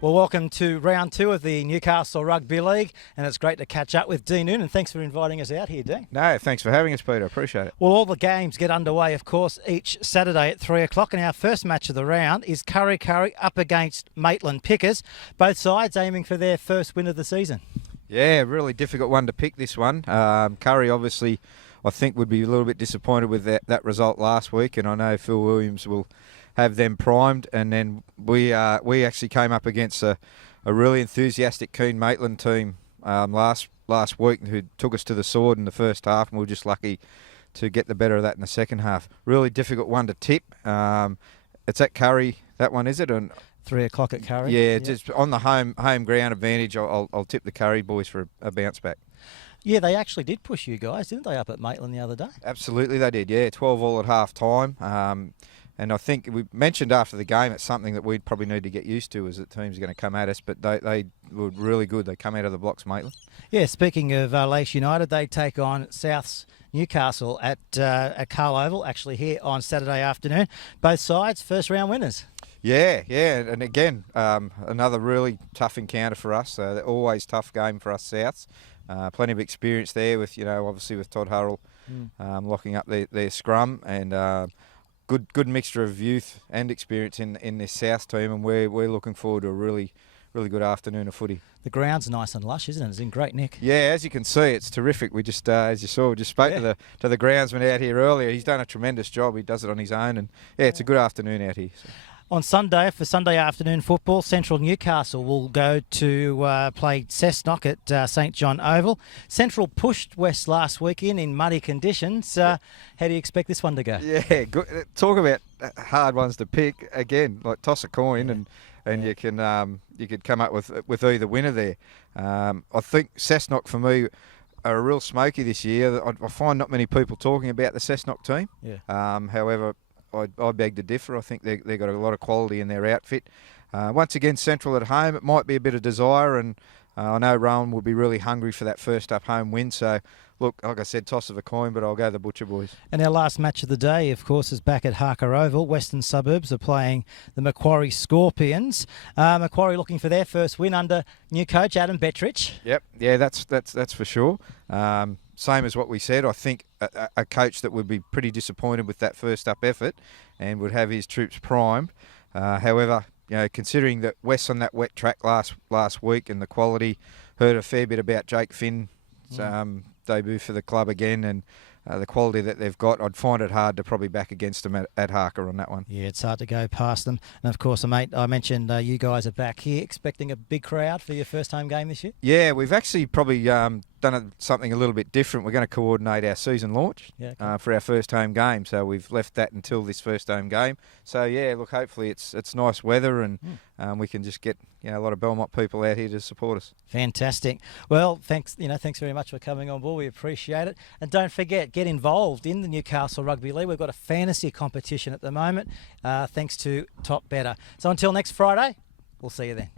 Well, welcome to round 2 of the Newcastle Rugby League, and it's great to catch up with Dean Noonan. Thanks for inviting us out here, Dean. No, thanks for having us, Peter. Appreciate it. Well, all the games get underway, of course, each Saturday at 3 o'clock, and our first match of the round is Curry up against Maitland Pickers, both sides aiming for their first win of the season. Yeah, really difficult one to pick, this one. Curry, obviously, I think would be a little bit disappointed with that result last week, and I know Phil Williams will have them primed, and then we actually came up against a really enthusiastic, keen Maitland team last week who took us to the sword in the first half, and we were just lucky to get the better of that in the second half. Really difficult one to tip. It's at Curry, that one, is it? And 3 o'clock at Curry. Yeah, just on the home ground advantage, I'll tip the Curry boys for a bounce back. Yeah, they actually did push you guys, didn't they, up at Maitland the other day? Absolutely, they did. Yeah, 12 all at half time. And I think we mentioned after the game it's something that we'd probably need to get used to, is that teams are going to come at us, but they were really good. They come out of the blocks, Maitland. Yeah, speaking of Lace United, they take on South's Newcastle at Carl Oval, actually here on Saturday afternoon. Both sides, first round winners. Yeah, and again, another really tough encounter for us. They're always tough game for us Souths. Plenty of experience there with, obviously with Todd Hurrell locking up their scrum, and good mixture of youth and experience in this South team, and we're looking forward to a really good afternoon of footy. The ground's nice and lush, isn't it? It's in great nick. Yeah, as you can see, it's terrific. We just, as you saw, we just spoke to the groundsman out here earlier. He's done a tremendous job. He does it on his own, and it's a good afternoon out here. So. On Sunday, for Sunday afternoon football, Central Newcastle will go to play Cessnock at St John Oval. Central pushed West last weekend in muddy conditions. How do you expect this one to go? Yeah, good. Talk about hard ones to pick. Again, like toss a coin, and you could come up with either winner there. I think Cessnock, for me, are a real smoky this year. I find not many people talking about the Cessnock team. Yeah. However, I beg to differ. I think they've got a lot of quality in their outfit. Once again, Central at home, it might be a bit of desire, and I know Rowan will be really hungry for that first up home win. So, look, like I said, toss of a coin, but I'll go the Butcher boys. And our last match of the day, of course, is back at Harker Oval. Western Suburbs are playing the McQuarrie Scorpions. McQuarrie looking for their first win under new coach Adam Bettrich. Yep, yeah, that's for sure. Same as what we said. I think a coach that would be pretty disappointed with that first up effort and would have his troops primed. However, considering that West on that wet track last week and the quality, heard a fair bit about Jake Finn's debut for the club again, and the quality that they've got, I'd find it hard to probably back against them at Harker on that one. Yeah, it's hard to go past them. And of course, I mentioned you guys are back here, expecting a big crowd for your first home game this year? Yeah, we've actually probably done something a little bit different. We're going to coordinate our season launch for our first home game, so we've left that until this first home game. So yeah, look, hopefully it's nice weather, and we can just get a lot of Belmont people out here to support us. Fantastic. Well, thanks very much for coming on board. We appreciate it, and don't forget, get involved in the Newcastle Rugby League. We've got a fantasy competition at the moment, thanks to Top Better. So until next Friday, we'll see you then.